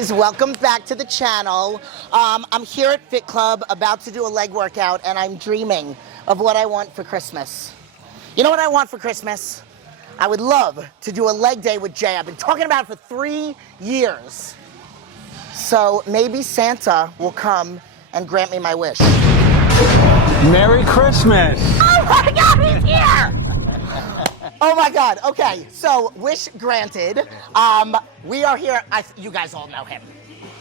guys, welcome back to the channel. I'm here at Fit Club about to do a leg workout and I'm dreaming of what I want for Christmas. You know what I want for Christmas? I would love to do a leg day with Jay. I've been talking about it for 3 years. So maybe Santa will come and grant me my wish. Merry Christmas! Oh my God, he's here! Oh my God, okay, so wish granted. We are here, you guys all know him.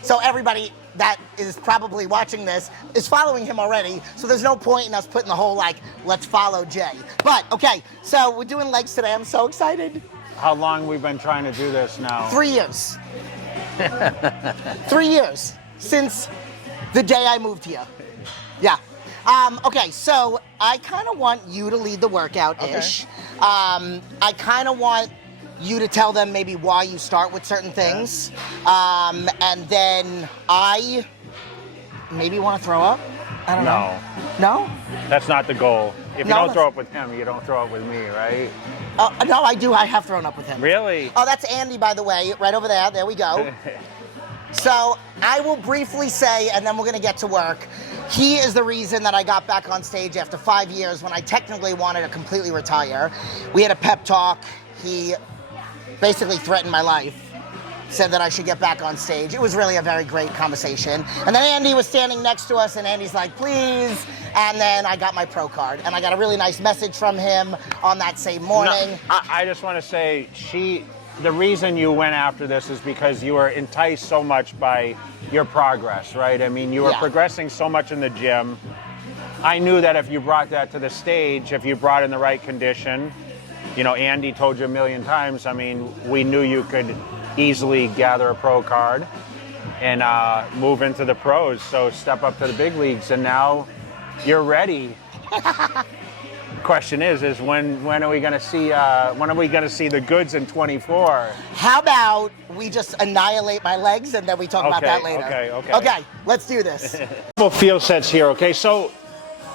So everybody that is probably watching this is following him already, so there's no point in us putting the whole let's follow Jay. But okay, so we're doing legs today, I'm so excited. How long we've been trying to do this now? 3 years. 3 years, since the day I moved here. Yeah. Okay, so I kind of want you to lead the workout-ish. Okay. I kind of want you to tell them maybe why you start with certain things. And then I maybe want to throw up. I don't know. No? That's not the goal. If you don't throw up with him, you don't throw up with me, right? No, I do. I have thrown up with him. Really? Oh, that's Andy, by the way, right over there. There we go. So I will briefly say, and then we're going to get to work. He is the reason that I got back on stage after 5 years when I technically wanted to completely retire. We had a pep talk. He basically threatened my life, said that I should get back on stage. It was really a very great conversation. And then Andy was standing next to us and Andy's like, please. And then I got my pro card and I got a really nice message from him on that same morning. No, I just want to say, the reason you went after this is because you were enticed so much by your progress, right? I mean, you were progressing so much in the gym. I knew that if you brought that to the stage, if you brought in the right condition, you know, Andy told you a million times, I mean, we knew you could easily gather a pro card and move into the pros, so step up to the big leagues, and now you're ready. Question is when are we going to see the goods in 24? How about we just annihilate my legs and then we talk about that later? Okay, let's do this. Couple field sets here, okay? So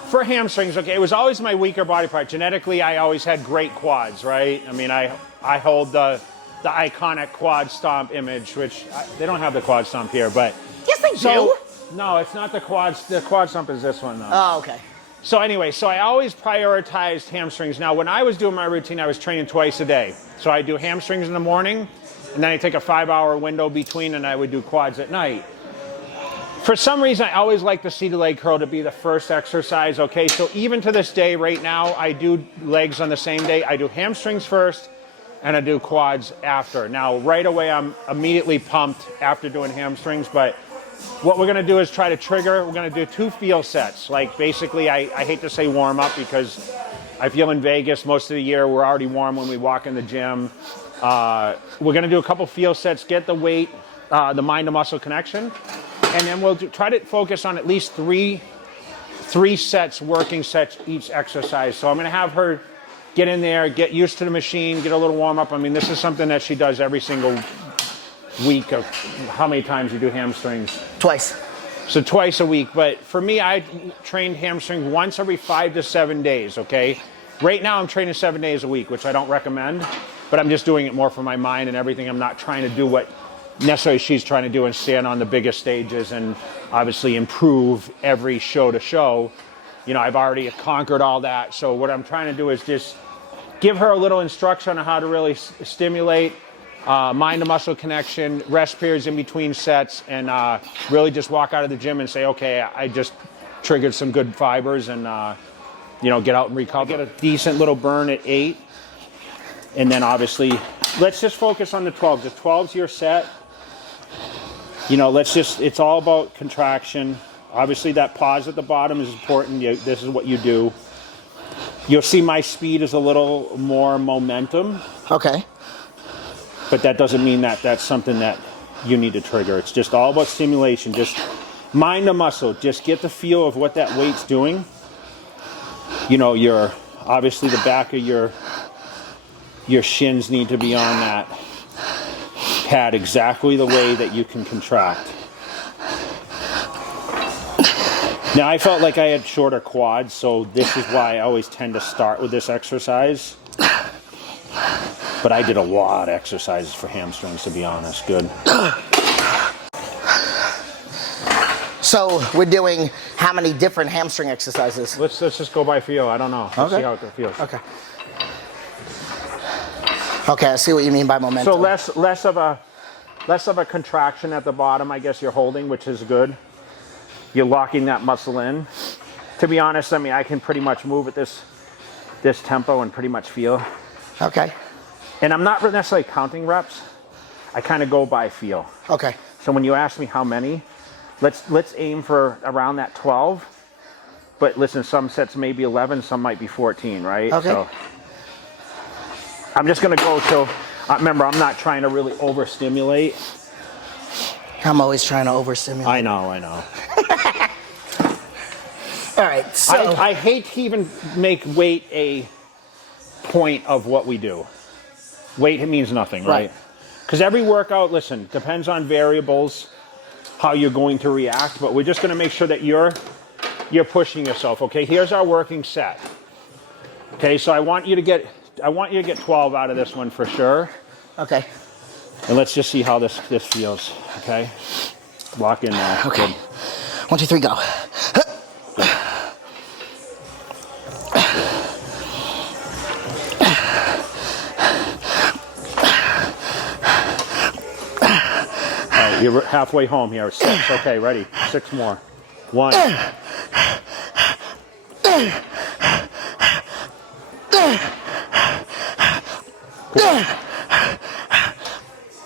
for hamstrings, okay, it was always my weaker body part. Genetically, I always had great quads, right? I mean, I hold the iconic quad stomp image, which they don't have the quad stomp here, but yes, they do. No, it's not the quads. The quad stomp is this one, though. Oh, okay. So anyway, I always prioritized hamstrings. Now, when I was doing my routine, I was training twice a day. So I do hamstrings in the morning, and then I take a 5-hour window between, and I would do quads at night. For some reason, I always like the seated leg curl to be the first exercise, okay? So even to this day, right now, I do legs on the same day. I do hamstrings first, and I do quads after. Now, right away, I'm immediately pumped after doing hamstrings, but what we're going to do is try to trigger. We're going to do 2 field sets. Like basically, I hate to say warm up because I feel in Vegas most of the year we're already warm when we walk in the gym. We're going to do a couple field sets, get the weight, the mind to muscle connection, and then we'll try to focus on at least three sets, working sets each exercise. So I'm going to have her get in there, get used to the machine, get a little warm up. I mean, this is something that she does every single week. Of how many times you do hamstrings? Twice. So twice a week. But for me, I trained hamstring once every 5 to 7 days, okay? Right now I'm training 7 days a week, which I don't recommend, but I'm just doing it more for my mind and everything. I'm not trying to do what necessarily she's trying to do and stand on the biggest stages and obviously improve every show to show. You know, I've already conquered all that. So what I'm trying to do is just give her a little instruction on how to really stimulate mind to muscle connection, rest periods in between sets, and really just walk out of the gym and say, okay, I just triggered some good fibers and, you know, get out and recover. Get a decent little burn at 8. And then obviously, let's just focus on the 12. The 12's your set. You know, it's all about contraction. Obviously that pause at the bottom is important. This is what you do. You'll see my speed is a little more momentum. Okay. But that doesn't mean that that's something that you need to trigger. It's just all about stimulation. Just mind the muscle. Just get the feel of what that weight's doing. You know, obviously the back of your shins need to be on that pad exactly the way that you can contract. Now, I felt like I had shorter quads, so this is why I always tend to start with this exercise. But I did a lot of exercises for hamstrings, to be honest. Good. So we're doing how many different hamstring exercises? Let's just go by feel. I don't know. Let's see how it feels. Okay. Okay, I see what you mean by momentum. So less of a contraction at the bottom, I guess you're holding, which is good. You're locking that muscle in. To be honest, I mean, I can pretty much move at this tempo and pretty much feel. Okay. And I'm not necessarily counting reps. I kind of go by feel. Okay. So when you ask me how many, let's aim for around that 12. But listen, some sets may be 11, some might be 14, right? Okay. So I'm just going to go till, remember, I'm not trying to really overstimulate. I'm always trying to overstimulate. I know. All right, so. I hate to even make weight a point of what we do. Weight, it means nothing, right? Because every workout, listen, depends on variables, how you're going to react, but we're just going to make sure that you're pushing yourself, okay? Here's our working set. Okay, so I want you to get 12 out of this one for sure. Okay. And let's just see how this feels, okay? Lock in now. Okay. Good. 1, 2, 3, go. You're halfway home here. 6. Okay, ready. 6 more. 1.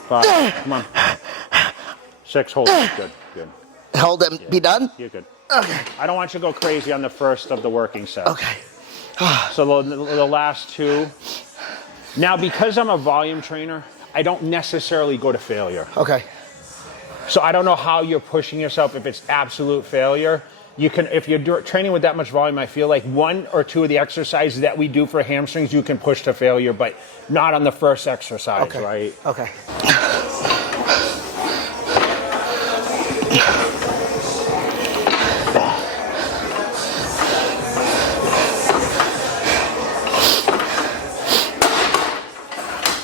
5. Come on. 6. Hold it. Good. Hold them. Yeah. Be done? You're good. Okay. I don't want you to go crazy on the first of the working set. Okay. So the last 2. Now, because I'm a volume trainer, I don't necessarily go to failure. Okay. So I don't know how you're pushing yourself if it's absolute failure. You can, if you're training with that much volume, I feel like 1 or 2 of the exercises that we do for hamstrings, you can push to failure, but not on the first exercise, right? Okay.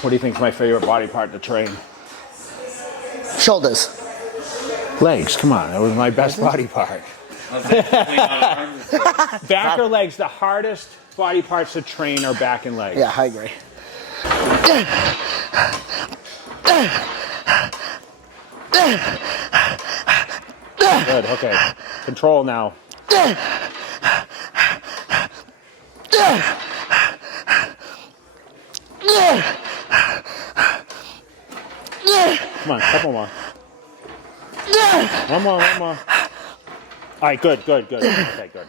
What do you think is my favorite body part to train? Shoulders. Legs, come on, that was my best body part. Back or legs, the hardest body parts to train are back and legs. Yeah, I agree. Good, okay. Control now. Come on, couple more. One more. All right, good. Okay, good.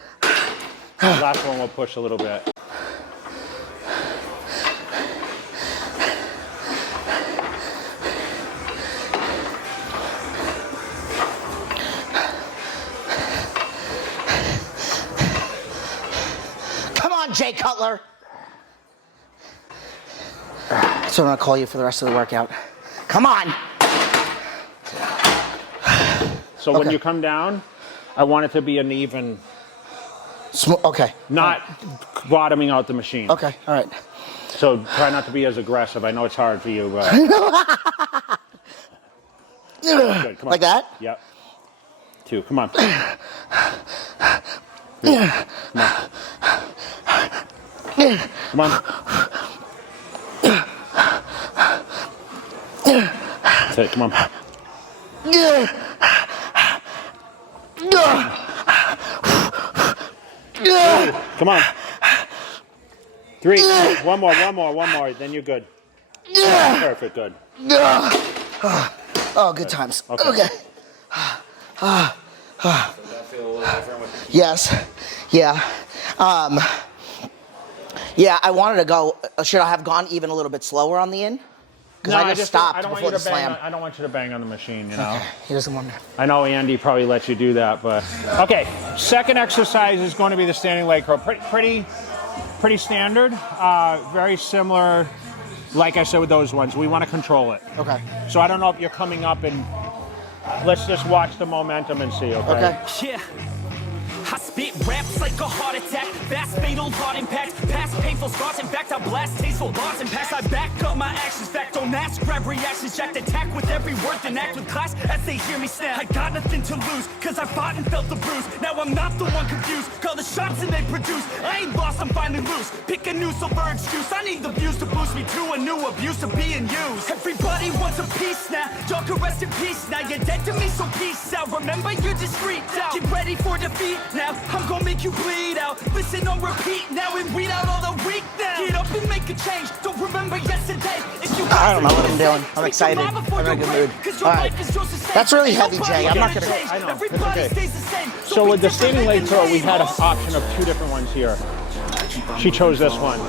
Last one we'll push a little bit. Come on, Jay Cutler. That's what I'm gonna call you for the rest of the workout. Come on. So when you come down, I want it to be an even, Okay. not bottoming out the machine. Okay, all right. So try not to be as aggressive. I know it's hard for you, but. Good, come on. Like that? Yep. 2, come on. 3. Come on. Come on. That's it, come on. Come on. 3. One more. Then you're good. Perfect, good. Oh, good times. Okay. Okay. Yes. Yeah. Yeah, I wanted to go. Should I have gone even a little bit slower on the in? Because I just stopped before the slam. I don't want you to bang on the machine, you know. Okay. He doesn't want to. I know Andy probably lets you do that, but okay. Second exercise is going to be the standing leg curl. Pretty standard. Very similar, like I said with those ones. We want to control it. Okay. So I don't know if you're coming up and let's just watch the momentum and see. Okay. Okay. Yeah. Spit raps like a heart attack, fast fatal heart impacts, past painful scars. In fact, I blast tasteful bars and pass. I back up my actions, fact don't ask, grab reactions, jacked attack with every word, then act with class as they hear me snap. I got nothing to lose, cause I fought and felt the bruise. Now I'm not the one confused, call the shots and they produce. I ain't lost, I'm finally loose. Pick a new silver excuse, I need the views to boost me to a new abuse of being used. Everybody wants a piece now, y'all can rest in peace now. You're dead to me, so peace out. Remember you're discreet now. Get ready for defeat now. I'm gonna make you bleed out. Listen on repeat now and weed out all the weak now. Get up and make a change. Don't remember yesterday. If you I don't know what I'm doing. I'm excited. I'm in a good mood. All right. That's really heavy, Jay. I'm not gonna. I know. It's okay. So with the standing leg curl, we had an option of 2 different ones here. She chose this one.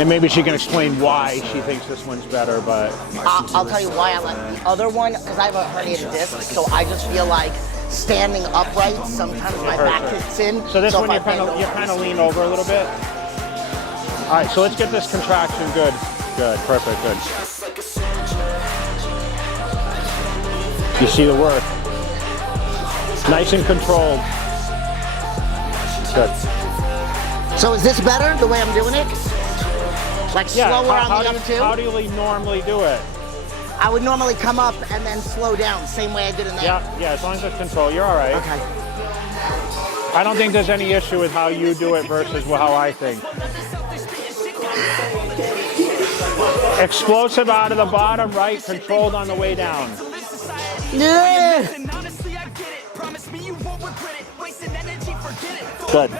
And maybe she can explain why she thinks this one's better, but... I'll tell you why I like the other one, because I have a herniated disc, so I just feel like standing upright, sometimes my back kicks in. So this one, you kind of lean over a little bit. All right, so let's get this contraction. Good, good, perfect, good. You see the work. Nice and controlled. Good. So is this better, the way I'm doing it? Like slower on the other 2? How do you normally do it? I would normally come up and then slow down, same way I did in that. Yeah, as long as it's controlled, you're all right. Okay. I don't think there's any issue with how you do it versus how I think. Explosive out of the bottom, right? Controlled on the way down. Yeah. Good.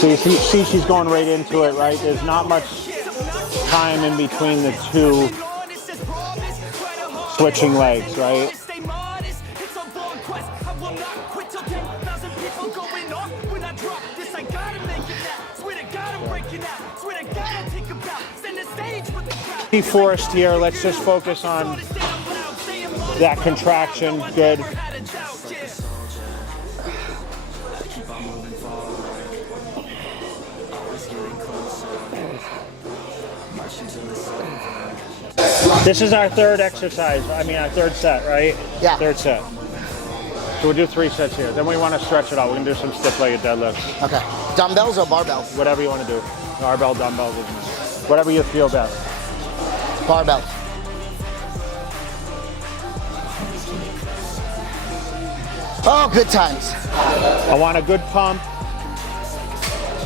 See, she's going right into it, right? There's not much time in between the 2 switching legs, right? Be forced here. Let's just focus on that contraction. Good. This is our 3rd exercise. I mean, our 3rd set, right? Yeah. 3rd set. So we'll do 3 sets here. Then we want to stretch it out. We're going to do some stiff-legged deadlifts. Okay. Dumbbells or barbells? Whatever you want to do. Barbell, dumbbell, whatever you feel best. Barbell. Oh, good times. I want a good pump.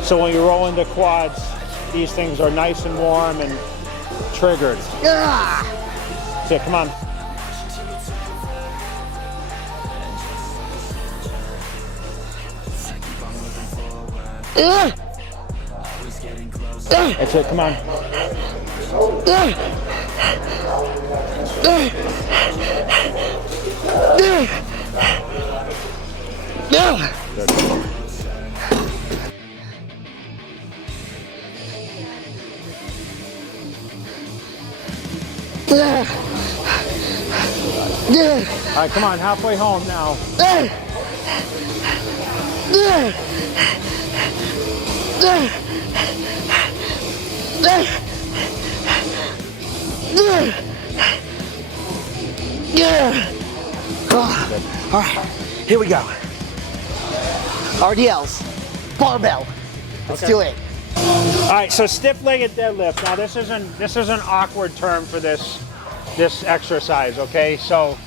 So when you roll into quads, these things are nice and warm and triggered. Yeah. That's it, come on. That's it, come on. Good. All right, come on, halfway home now. All right, here we go. RDLs, barbell. Let's do it. All right, so stiff-legged deadlift. Now this is an awkward term for this exercise. Okay, so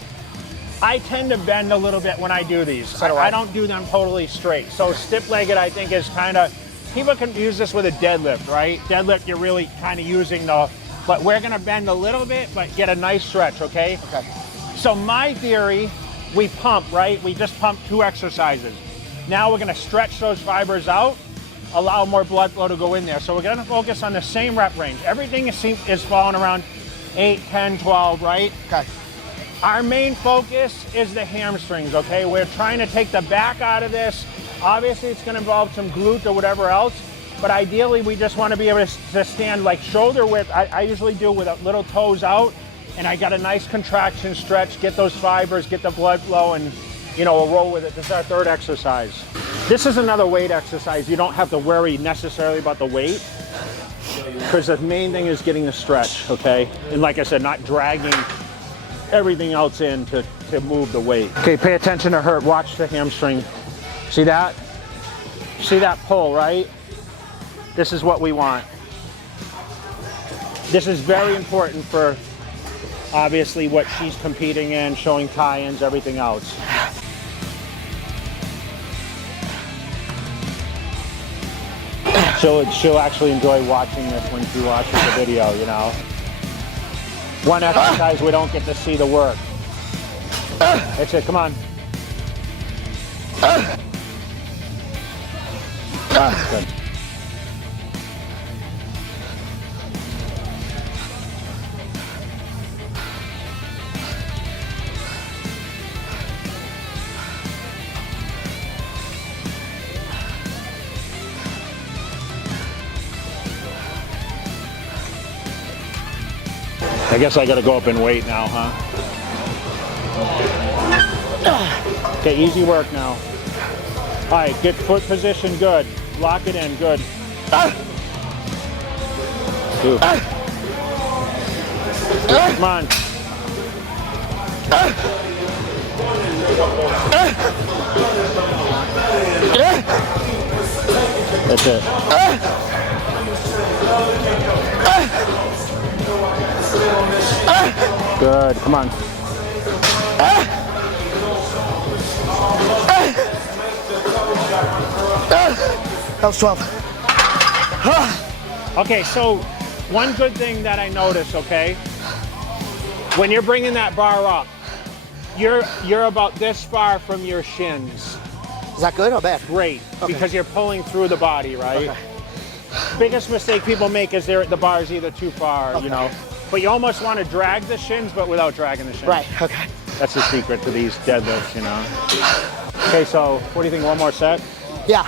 I tend to bend a little bit when I do these. So do I don't do them totally straight. So stiff-legged, I think, is kind of, people can use this with a deadlift, right? Deadlift, you're really kind of using but we're gonna bend a little bit, but get a nice stretch, okay? Okay. So my theory, we pump, right? We just pump 2 exercises. Now we're gonna stretch those fibers out, allow more blood flow to go in there. So we're gonna focus on the same rep range. Everything is falling around 8, 10, 12, right? Okay. Our main focus is the hamstrings, okay? We're trying to take the back out of this. Obviously, it's gonna involve some glute or whatever else, but ideally, we just wanna be able to stand like shoulder width. I usually do with little toes out, and I got a nice contraction stretch, get those fibers, get the blood flow, and we'll roll with it. This is our 3rd exercise. This is another weight exercise. You don't have to worry necessarily about the weight, because the main thing is getting the stretch, okay? And like I said, not dragging everything else in to move the weight. Okay, pay attention to her. Watch the hamstring. See that? See that pull, right? This is what we want. This is very important for obviously what she's competing in, showing tie-ins, everything else. She'll actually enjoy watching this when she watches the video, you know. One exercise we don't get to see the work. That's it, come on. Good. I guess I gotta go up in weight now, huh? Okay, easy work now. All right, get foot position, good. Lock it in, good. Ooh. Come on. That's it. Good, come on. That was 12. Okay, so one good thing that I noticed, okay, when you're bringing that bar up, you're about this far from your shins. Is that good or bad? Great, okay. Because you're pulling through the body, right? Okay. Biggest mistake people make is the bar's either too far, okay. You know. But you almost want to drag the shins, but without dragging the shins. Right, okay. That's the secret to these deadlifts, you know. Okay, so what do you think, one more set? Yeah.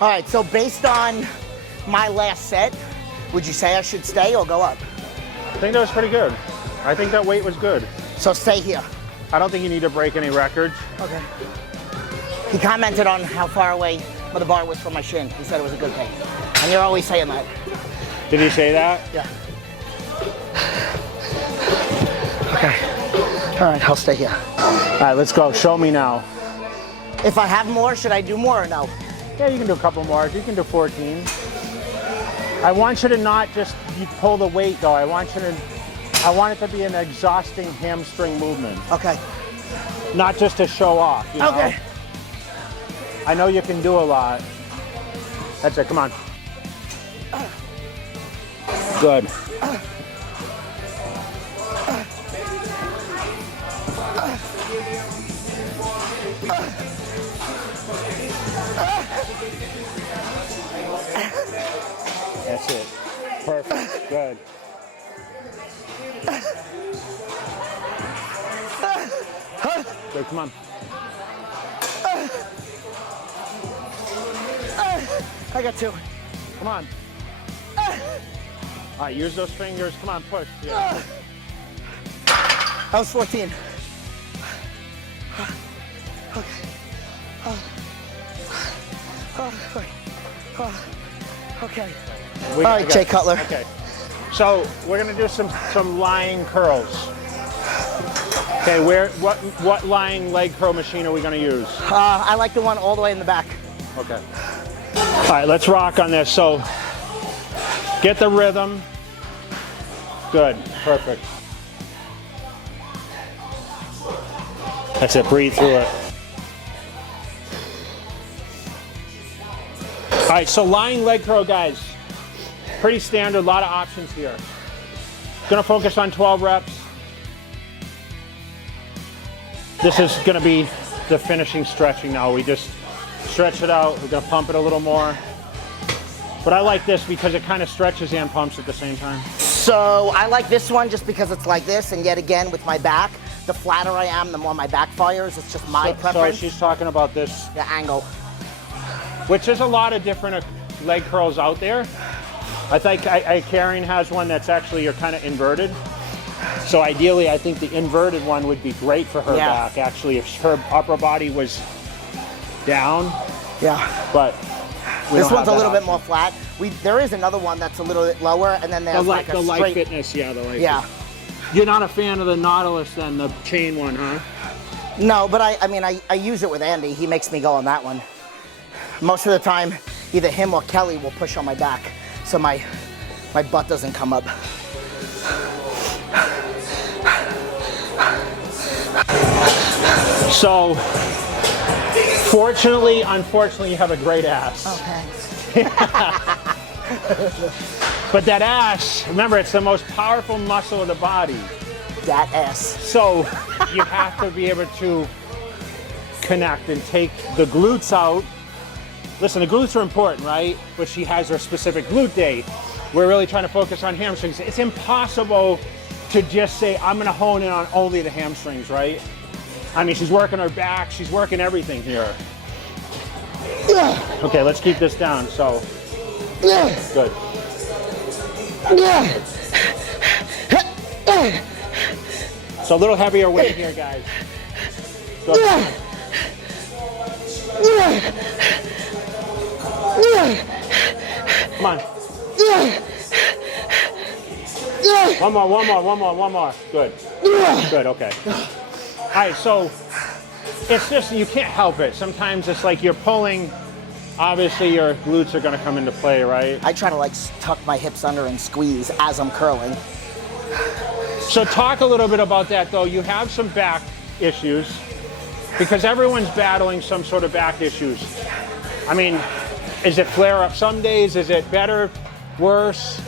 All right, so based on my last set, would you say I should stay or go up? I think that was pretty good. I think that weight was good. So stay here. I don't think you need to break any records. Okay. He commented on how far away the bar was from my shin. He said it was a good thing. And you're always saying that. Did he say that? Yeah. Okay. All right, I'll stay here. All right, let's go. Show me now. If I have more, should I do more or no? Yeah, you can do a couple more. You can do 14. I want you to not just pull the weight though. I want it to be an exhausting hamstring movement. Okay. Not just to show off. You know? Okay. I know you can do a lot. That's it, come on. Good. That's it. Perfect. Good. Good, come on. I got 2. Come on. All right, use those fingers. Come on, push. Yeah. That was 14. Okay. Okay. All right, Jay Cutler. Okay. So we're gonna do some lying curls. Okay, what lying leg curl machine are we gonna use? I like the one all the way in the back. Okay. All right, let's rock on this. So get the rhythm. Good, perfect. That's it, breathe through it. All right, so lying leg curl, guys. Pretty standard, a lot of options here. Gonna focus on 12 reps. This is gonna be the finishing stretching now. We just Stretch it out. We're gonna pump it a little more. But I like this because it kind of stretches and pumps at the same time. So I like this one just because it's like this, and yet again with my back, the flatter I am, the more my back fires. It's just my preference. So she's talking about this. The angle. Which is a lot of different leg curls out there. I think Karen has one that's actually you're kind of inverted. So ideally, I think the inverted one would be great for her back. Actually, if her upper body was down. Yeah. But this one's a little bit more flat. There is another one that's a little bit lower, and then there's like a the straight. Light Fitness, yeah, the Light. Yeah. Fitness. You're not a fan of the Nautilus then, the chain one, huh? No, but I mean, I use it with Andy. He makes me go on that one. Most of the time, either him or Kelly will push on my back, so my butt doesn't come up. So, fortunately, unfortunately, you have a great ass. Oh, thanks. But that ass, remember, it's the most powerful muscle of the body. That ass. So, you have to be able to connect and take the glutes out. Listen, the glutes are important, right? But she has her specific glute day. We're really trying to focus on hamstrings. It's impossible to just say, I'm gonna hone in on only the hamstrings, right? I mean, she's working her back, she's working everything here. Okay, let's keep this down, so. Good. So a little heavier weight here, guys. Good. Come on. One more. Good. Good, okay. All right, so it's just, you can't help it. Sometimes it's like you're pulling, obviously your glutes are gonna come into play, right? I try to like tuck my hips under and squeeze as I'm curling. So talk a little bit about that though. You have some back issues because everyone's battling some sort of back issues. I mean, is it flare up some days? Is it better, worse?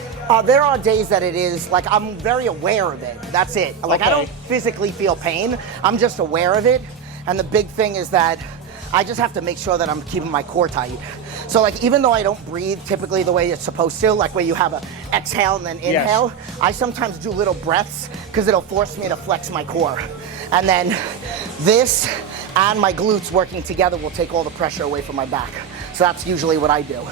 There are days that it is, like I'm very aware of it, that's it. Like I don't physically feel pain, I'm just aware of it. And the big thing is that I just have to make sure that I'm keeping my core tight. So like even though I don't breathe typically the way it's supposed to, like where you have a exhale and then inhale, yes. I sometimes do little breaths because it'll force me to flex my core. And then this and my glutes working together will take all the pressure away from my back. So that's usually what I do.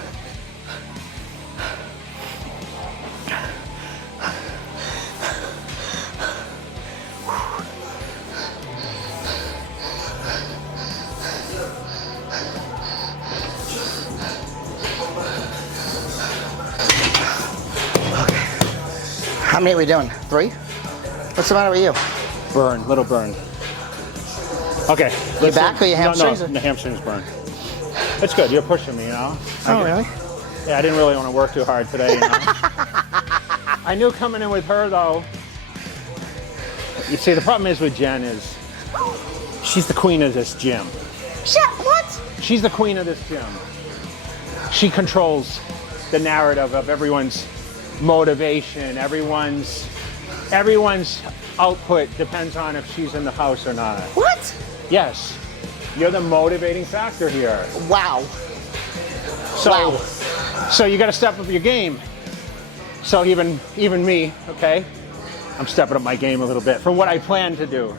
How many are we doing? 3? What's the matter with you? Burn, little burn. Okay. Your back or your hamstrings? No, the hamstrings burn. It's good, you're pushing me, you know? Oh, really? Yeah, I didn't really want to work too hard today, you know? I knew coming in with her, though, you see, the problem is with Jen is, she's the queen of this gym. What? She's the queen of this gym. She controls the narrative of everyone's motivation, everyone's output depends on if she's in the house or not. What? Yes. You're the motivating factor here. Wow. So you got to step up your game. So even me, okay? I'm stepping up my game a little bit from what I plan to do.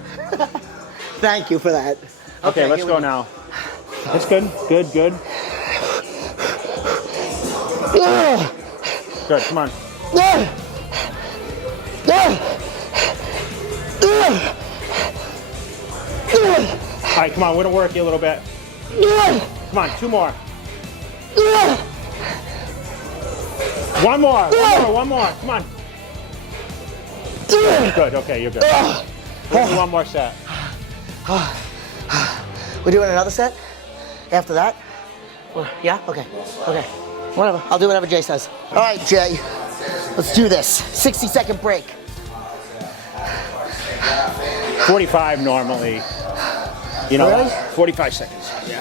Thank you for that. Okay, let's go now. That's good. Good. Good, come on. All right, come on, we're gonna work you a little bit. Come on, 2 more. One more, come on. Good, okay, you're good. We'll do one more set. We're doing another set after that? Yeah? Okay. Whatever, I'll do whatever Jay says. All right, Jay, let's do this. 60-second break. 45 normally. You know, really? 45 seconds. Yeah.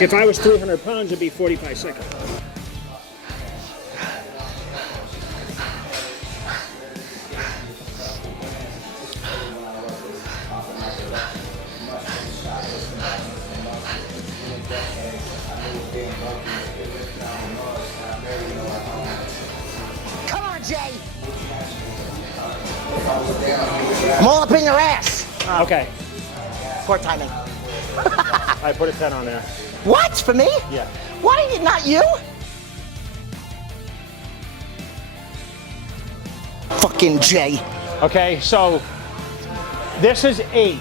If I was 300 pounds, it'd be 45 seconds. I'm all up in your ass. Okay. Poor timing. I put a 10 on there. What, for me? Yeah. Why, not you? Fucking Jay. Okay, so this is 8.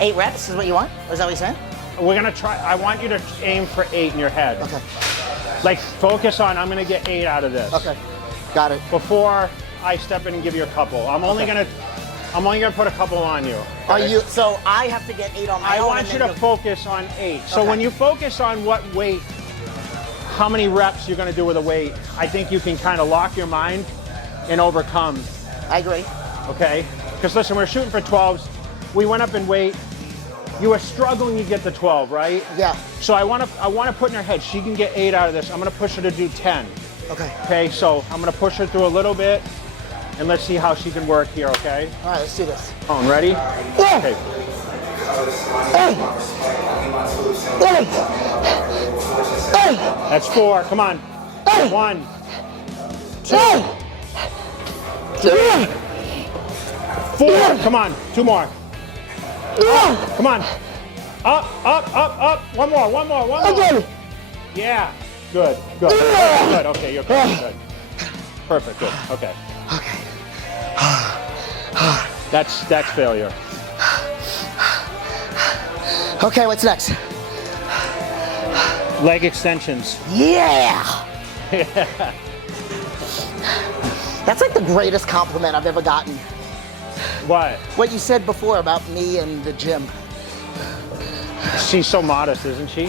8 reps is what you want? Is that what you're saying? We're gonna try, I want you to aim for 8 in your head. Okay. Like focus on, I'm gonna get 8 out of this. Okay. Got it. Before I step in and give you a couple. I'm only gonna put a couple on you. Are you, so I have to get 8 on my I own? want you to focus on 8. So Okay. when you focus on what weight, how many reps you're gonna do with a weight, I think you can kind of lock your mind and overcome. I agree. Okay? Because listen, we're shooting for 12s. We went up in weight. You were struggling to get the 12, right? Yeah. So I want to put in her head, she can get 8 out of this. I'm going to push her to do 10. Okay. Okay, so I'm going to push her through a little bit, and let's see how she can work here, okay? All right, let's do this. On, ready? Okay. That's 4. Come on. 1, 2, 3, 4. Come on. 2 more. Come on. Up, up, up, up. One more. Yeah. Good. Good. Okay, you're good. Perfect. Good. Okay. Okay. That's failure. Okay, what's next? Leg extensions. Yeah! That's like the greatest compliment I've ever gotten. What? What you said before about me and the gym. She's so modest, isn't she?